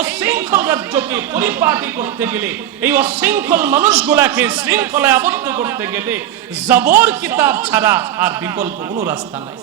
অশৃঙ্খল রাজ্যকে পরিপাটি করতে গেলে, এই অশৃঙ্খল মানুষগুলাকে শৃঙ্খলায় আবদ্ধ করতে গেলে, জবর কিতাব ছাড়া আর বিকল্প কোনো রাস্তা নাই।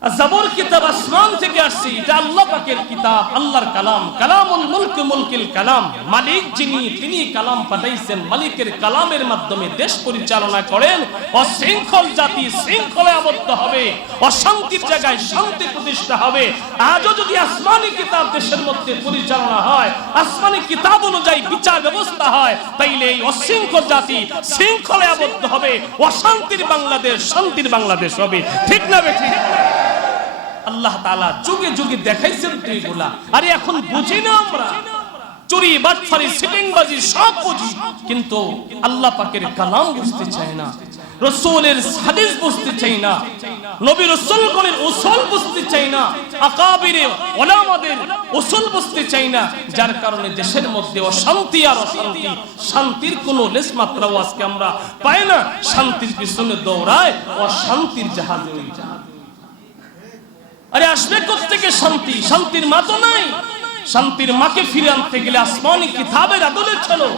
জবর কিতাব আসমান থেকে আসছে, এটা আল্লাহ পাকের কিতাব, আল্লাহর কালাম। কালামুল মুলক মুলকিল কালাম। মালিক যিনি, তিনি কালাম পাঠাইছেন, মালিকের কালামের মাধ্যমে দেশ পরিচালনা করেন। অশৃঙ্খল জাতি শৃঙ্খলে আবদ্ধ হবে, অশান্তির জায়গায় শান্তি প্রতিষ্ঠা হবে। আজও যদি আসমানি কিতাব দেশের মধ্যে পরিচালনা হয়, আসমানি কিতাব অনুযায়ী বিচার ব্যবস্থা হয়, তাইলে এই অশৃঙ্খল জাতি শৃঙ্খলে আবদ্ধ হবে, অশান্তির বাংলাদেশ, শান্তির বাংলাদেশ হবে। ঠিক না বেঠিক আল্লাহ তাআলা যুগে যুগে দেখাইছেন তো এগুলা। আরে এখন বুঝি না আমরা। চুরি, বাটফারি সিটিংবাজি সব বুঝি। কিন্তু আল্লাহ পাকের কালাম বুঝতে চায় না। রসুলের হাদিস বুঝতে চাই না। নবী বুঝতে চাই না। আকাবিরে ওলামাদের বুঝতে চাই না। যার কারণে দেশের মধ্যে অশান্তি আর অশান্তি, শান্তির কোনো লেশ মাত্রাও আজকে আমরা পাই না। শান্তির পিছনে দৌড়ায়, অশান্তির ওই জাহাজ আরে আসবে থেকে শান্তি? শান্তির মা তো নাই। শান্তির মাকে ফিরে আনতে গেলে আসমানি কিতাবের আদলে চলো।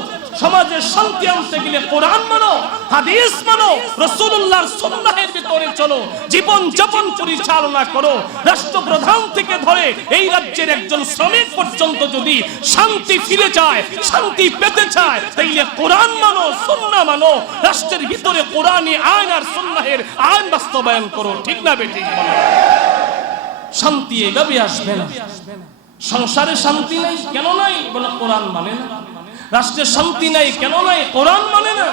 সমাজে শান্তি আনতে গেলে কোরআন মানো, হাদিস মানো, রাসূলুল্লাহর সুন্নাহের ভিতরে চলো। জীবন যাপন পরিচালনা করো। রাষ্ট্রপ্রধান থেকে ধরে এই রাজ্যের একজন শ্রমিক পর্যন্ত যদি শান্তি ফিরে যায়, শান্তি পেতে চায়, তাইলে কোরআন মানো সুন্নাহ মানো। রাষ্ট্রের ভিতরে কোরআনী আইন আর সুন্নাহের আইন বাস্তবায়ন করো। ঠিক না বলো শান্তি এভাবে আসবে না। সংসারে শান্তি নাই, কেন নাই? বলে কোরআন মানে না। রাষ্ট্রের শান্তি নাই, কেন নাই? কোরআন মানে না।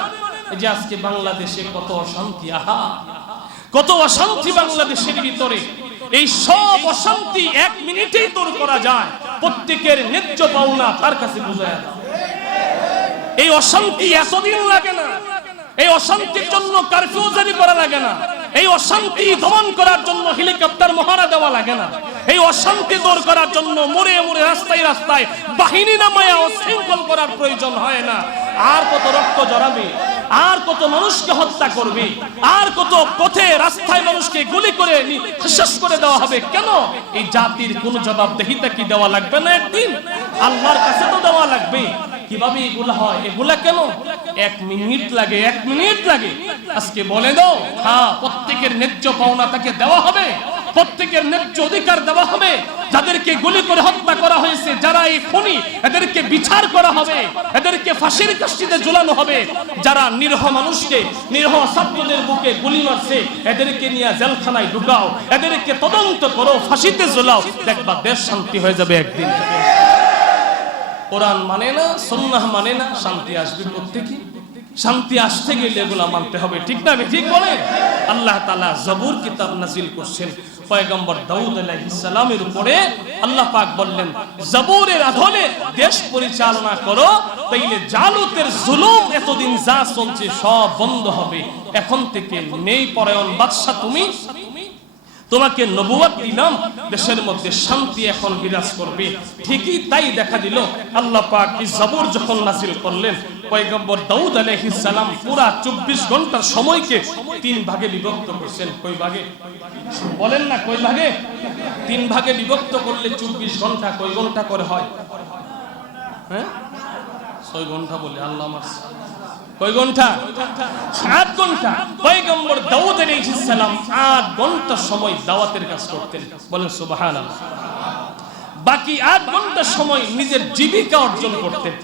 যে আজকে বাংলাদেশে কত অশান্তি, আহা! কত অশান্তি বাংলাদেশের ভিতরে। এই সব অশান্তি এক মিনিটেই দূর করা যায়। প্রত্যেকের ন্যায্য পাওনা তার কাছে বুঝায়। এই অশান্তি এতদিন লাগে না। এই অশান্তির জন্য কারফিউ জারি করা লাগে না। এই অশান্তি দমন করার জন্য হেলিকপ্টার মহারা দেওয়া লাগে না। এই অশান্তি দূর করার জন্য মোড়ে মোড়ে রাস্তায় রাস্তায় বাহিনী নামায়া শৃঙ্খল করার প্রয়োজন হয় না। আর কত রক্ত জড়াবে, আর কত মানুষকে হত্যা করবে, আর কত পথে রাস্তায় মানুষকে গুলি করে শেষ করে দেওয়া হবে কেন? এই জাতির কোন জবাবদেহিতা কি দেওয়া লাগবে না একদিন? আল্লাহর কাছে তো দেওয়া লাগবে কীভাবে এগুলা হয়? এগুলা কেন? এক মিনিট লাগে, এক মিনিট লাগে। আজকে বলে দাও হ্যাঁ প্রত্যেকের ন্যায্য পাওনা তাকে দেওয়া হবে। প্রত্যেকের ন্যায্য অধিকার দেওয়া হবে। যাদেরকে গুলি করে হত্যা করা হয়েছে, যারা এই খুনি, এদেরকে বিচার করা হবে। এদেরকে ফাঁসির কাষ্টিতে ঝুলানো হবে। যারা নিরহ মানুষকে, নিরহ ছাত্রদের বুকে গুলি মারছে, এদেরকে নিয়ে জেলখানায় ঢুকাও। এদেরকে তদন্ত করো, ফাঁসিতে ঝুলাও। দেখবা দেশ শান্তি হয়ে যাবে একদিন। কোরআন মানে না সন্ন্যাহ মানে না, শান্তি আসবে প্রত্যেকে শান্তি আসতে গেলে এগুলা মানতে হবে, ঠিক না ঠিক বলে আল্লাহ তালা জবুর কিতাব নাজিল করছেন। পয়গম্বর দাউদ আলাইহিস সালামের উপরে আল্লাহ পাক বললেন, জবুরের আধলে দেশ পরিচালনা করো, তাইলে জালুতের জুলুম এতদিন যা চলছে সব বন্ধ হবে। এখন থেকে নেই পরায়ণ বাদশা তুমি তোমাকে নবুয়াত দিলাম, দেশের মধ্যে শান্তি এখন বিরাজ করবে। ঠিকই তাই দেখা দিল, আল্লাহ পাক এই জবর যখন নাজিল করলেন, পয়গম্বর দাউদ আলাইহিস সালাম পুরা 24 ঘণ্টার সময়কে তিন ভাগে বিভক্ত করেছেন। কই ভাগে? বলেন না কই ভাগে? তিন ভাগে বিভক্ত করলে 24 ঘণ্টা কই ঘণ্টা করে হয়? হ্যাঁ? ছয় ঘণ্টা বলে আল্লাহ মারছে। কয় ঘণ্টা? আট ঘণ্টা। পয়গম্বর দাউদ আলাইহিস সালাম আট ঘণ্টা সময় দাওয়াতের কাজ করতেন। বলেন, সুবহানাল্লাহ। বাকি আট ঘণ্টা সময় নিজের জীবিকা অর্জন করতেন।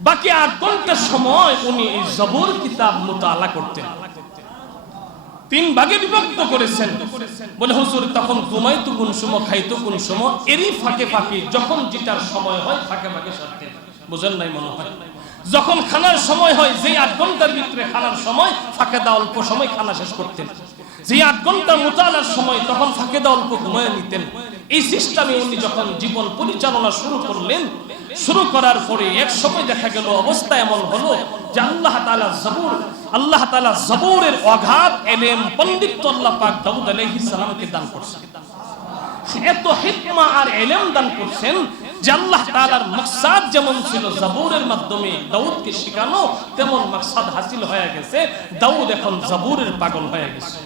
বাকি আট ঘণ্টা সময় উনি এই জবর কিতাব মোতালা করতেন। তিন ভাগে বিভক্ত করেছেন। বলে, হুজুর, তখন ঘুমাইতো কোন সময়, খাইতো কোন সময়, এরই ফাঁকে ফাঁকে যখন যেটার সময় হয়, ফাঁকে ফাঁকে সারতেন। বুঝেন নাই মনে হয়? যখন খানার সময় হয়, যেই আট ঘণ্টার ভিতরে খানার সময়, ফাঁকে দেওয়া অল্প সময় খানা শেষ করতেন। যে আট ঘণ্টা মোতালার সময়, তখন ফাঁকে দেওয়া অল্প ঘুমায় নিতেন। এই সিস্টেমে উনি যখন জীবন পরিচালনা শুরু করলেন, শুরু করার পরে এক সময় দেখা গেল, অবস্থা এমন হলো যে আল্লাহ তাআলা জবুর, আল্লাহ তাআলা জবুরের অঘাত, এলেম, পণ্ডিত আল্লাহ পাক দাউদ আলাইহিস সালামকে দান করছেন। এত হিকমা আর এলেম দান করছেন যেমন ছিল মাধ্যমে তেমন হাসিল হয়ে গেছে। দাউদ এখন জাবুরের পাগল হয়ে গেছে।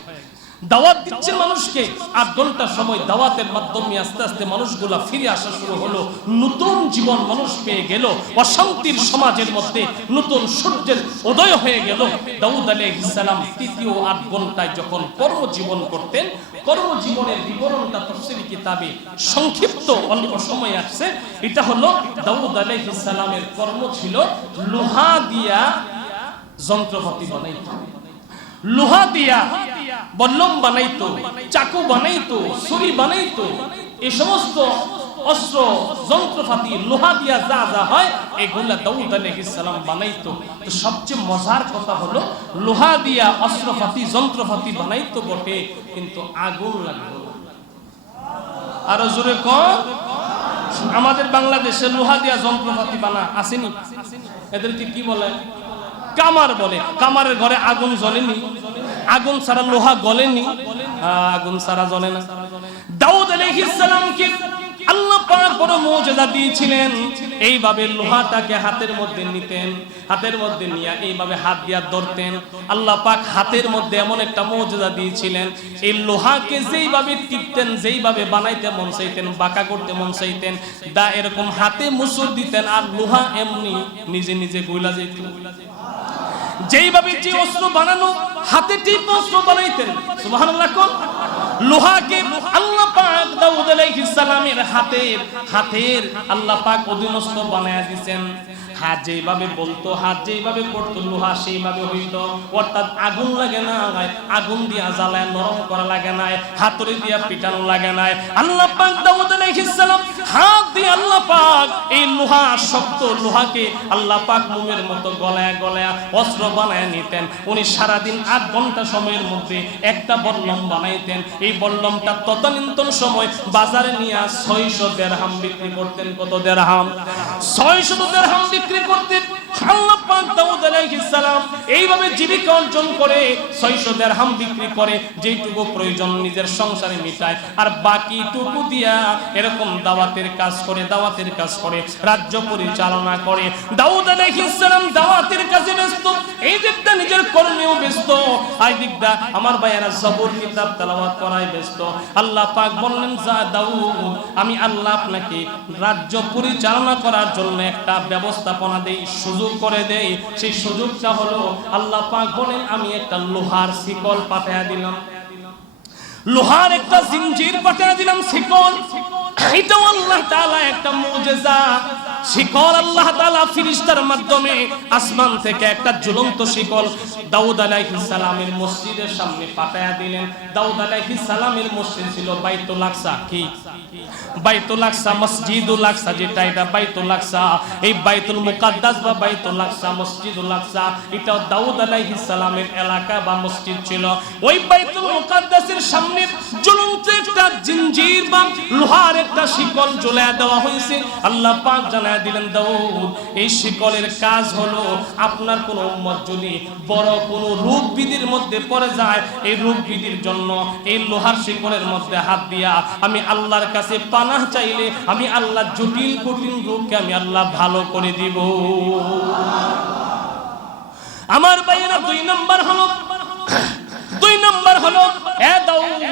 দাওয়াত দিচ্ছে মানুষকে। আট ঘণ্টা সময় দাওয়াতের মাধ্যমে আস্তে আস্তে মানুষগুলা ফিরে আসা শুরু হলো। নতুন জীবন মানুষ পেয়ে গেল। অশান্তির সমাজের মধ্যে নতুন সূর্যের উদয় হয়ে গেল। দাউদ আলাইহিস সালাম তৃতীয় আট ঘন্টায় যখন কর্মজীবন করতেন, কর্মজীবনের বিবরণটা তফসিলি কিতাবে সংক্ষিপ্ত অল্প সময় আসছে এটা হলো দাউদ আলাইহিস সালামের কর্ম ছিল লোহা দিয়া যন্ত্রপাতি বানাইতে। লোহা দিয়া বল্লম বানাইতো, চাকু বানাইতো, ছুরি বানাইতো এই সমস্ত অস্ত্র যন্ত্রপাতি লোহা দিয়া যা যা হয়, এগুলা দাউদ আলাইহিস সালাম বানাইতো। তো সবচেয়ে মজার কথা হলো, লোহা দিয়া অস্ত্রপাতি যন্ত্রপাতি বানাইতো বটে, কিন্তু আগুন লাগতো না। আরও জোরে কম আমাদের বাংলাদেশে লোহা দিয়া যন্ত্রপাতি বানা আসেনি। এদেরকে কি বলে? কামার বলে। কামারের ঘরে আগুন জ্বলেনি। আগুন ছাড়া লোহা গলেনি। আগুন ছাড়া জ্বলে না। দাউদ আলাইহিস সালামকে আল্লাহ পাক বড় মুজিজা দিয়েছিলেন। এইভাবে লোহাটাকে হাতের মধ্যে নিতেন, হাতের মধ্যে নিয়ে এইভাবে হাত দিয়া ধরতেন। আল্লাহ পাক হাতের মধ্যে এমন একটা মুজিজা দিয়েছিলেন, এই লোহাকে যেইভাবে টিপতেন, যেইভাবে বানাইতে মন চাইতেন, বাঁকা করতে মন চাইতেন, দা এরকম হাতে মুসুর দিতেন আর লোহা এমনি নিজে নিজে গইলা যেত যেইভাবে যে অস্ত্র বানানো, হাতে টিপ অস্ত্র বানাইতেন। সুবহানাল্লাহ কোন। লোহাকে আল্লাহ পাক দাউদ আলাইহিস সালামের হাতের হাতের আল্লাহ পাক অধীনস্থ বানায়া দিবেন হাত যেইভাবে বলতো, হাত যেইভাবে করতো, লোহা সেইভাবে হইতো। অর্থাৎ আগুন লাগে না, আগুন দিয়া জ্বালায়, নরম করা লাগে না হাতুড়ি দিয়া পিটানো লাগে না আল্লাহ পাক দাউদ আলাইহিস সালাম হাত দিয়ে আল্লাহ পাক এই লোহা শক্ত লোহাকে আল্লাহ পাক মুমের মতো গলায় গলায় অস্ত্র বানায় নিতেন। উনি সারাদিন আট ঘণ্টা সময়ের মধ্যে একটা বল্লম বানাইতেন। এই বল্লমটা তদানীন্তন সময় বাজারে নিয়ে ছয়শো দেড়হাম বিক্রি করতেন। কত দেড়হাম? ছয়শো দেড়হাম বিক্রি করতেন। আল্লাহ পাক দাউদ আলাইহিস সালাম এইভাবে জীবিকা অর্জন করে ছয়শো দেড়হাম বিক্রি করে যেইটুকু প্রয়োজন নিজের সংসারে মিটায়। আর বাকিটুকু দিয়া এরকম দাওয়াতের কাজ করে, দাওয়াতের কাজ করে, রাজ্য পরিচালনা করে। দাউদ আলাইহিস সালাম দাওয়াতের কাজে ব্যস্ত এই দিকটা নিজের কর্মেও ব্যস্ত। আই দিকটা আমার ভাইয়েরা জবর কিতাব তেলাওয়াত করায় ব্যস্ত। আল্লাহ পাক বললেন, যা দাউদ, আমি আল্লাহ আপনাকে রাজ্য পরিচালনা করার জন্য একটা ব্যবস্থাপনা দেই, সুযোগ করে দেই। সেই সুযোগটা হলো, আল্লাহ পাক বলেন, আমি একটা লোহার শিকল পাঠায়া দিলাম। লোহার একটা জিঞ্জির পাঠিয়ে দিলাম শিকল। আল্লাহ তাআলা একটা শিকল আল্লাহ তাআলা মাধ্যমে আসমান থেকে একটা ঝুলন্ত শিকল দাউদ আলাইহিস সালামের মসজিদের সামনে দিলেন। দাউদ আলাইহিস সালামের মসজিদ ছিল বাইতুল আকসা। কি? বাইতুল আকসা, মসজিদুল আকসা যেটা, এটা বাইতুল আকসা। এই বাইতুল মুকাদ্দাস বা বাইতুল আকসা, মসজিদুল আকসা, এটা দাউদ আলাইহিস সালামের এলাকা বা মসজিদ ছিল। ওই বাইতুল মুকাদ্দাসের সামনে জ্বলন্ত একটা বা লোহার একটা শিকল দেওয়া হয়েছে। আল্লাহ পাক জানায় দিলেন, দাউদ, এই শিকলের কাজ হলো আপনার উম্মত যদি বড় রোগ বিধির মধ্যে পড়ে যায়, এই রোগ বিধির জন্য এই লোহার শিকলের মধ্যে হাত দিয়া আমি আল্লাহর কাছে পানাহ চাইলে আমি আল্লাহ জটিল কঠিন রোগকে আমি আল্লাহ ভালো করে দিব। আমার বাইরা দুই নম্বর হলো দুই নম্বর হলো এ দাউদ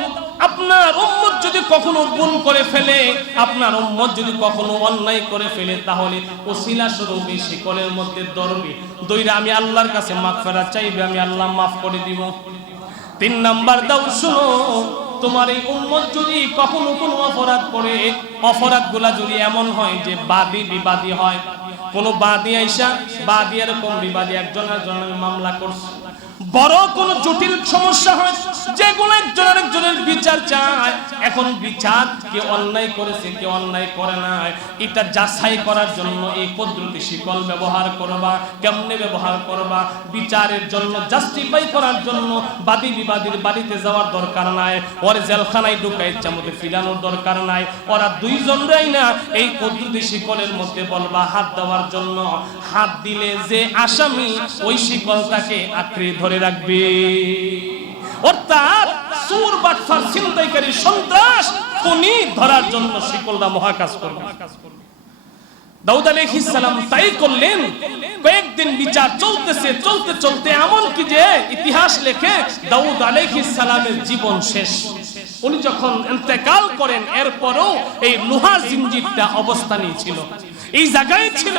আপনার উম্মত যদি কখনো ভুল করে ফেলে, আপনার উম্মত যদি কখনো অন্যায় করে ফেলে, তাহলে ওসিলা স্বরূপ এই শিকলের মধ্যে ধরবে। দইরা, আমি আল্লাহর কাছে মাগফিরাত চাইবে, আমি আল্লাহ মাফ করে দিব। তিন নাম্বার দাও, শুনো, তোমার এই উম্মত যদি কখনো কোনো অপরাধ করে অপরাধগুলা যদি এমন হয় যে বাদী বিবাদী হয়, কোন বাদী আইসা, বাদী এরকম বিবাদী একজন একজনের মামলা করছে। বড় কোন জটিল সমস্যা হয় যেগুলো একজন আরেকজনের বিচার চায়। এখন বিচার কে অন্যায় করেছে, কে অন্যায় করে নাই, এটা যাচাই করার জন্য এই পদ্ধতি শিকল ব্যবহার করবা, কেমনে ব্যবহার করবা? বিচারের জন্য জাস্টিফাই করার জন্য বাদী বিবাদীর বাড়িতে যাওয়ার দরকার নাই, ওর জেলখানায় ঢুকাই চামতে ফিরানোর দরকার নাই। ওরা দুইজনরাই না, এই পদ্ধতি শিকলের মধ্যে বলবা, হাত দেওয়ার জন্য। হাত দিলে যে আসামি, ওই শিকলটাকে আঁকড়ে ধরে রাখবে। অর্থাৎ সুর বাটফার ছিনতাইকারী সন্ত্রাস খুনি ধরার জন্য শিকলটা মহাকাশ করবে। দাউদ আলাইহিস সালাম তাই করলেন, কয়েকদিন বিচার চলতেছে, চলতে চলতে এমন কি যে ইতিহাস লেখে দাউদ আলাইহিস সালামের জীবন শেষ। উনি যখন ইন্তেকাল করেন, এরপরও এই লোহার জিঞ্জিরটা অবস্থানই ছিল। এই জায়গায় ছিল।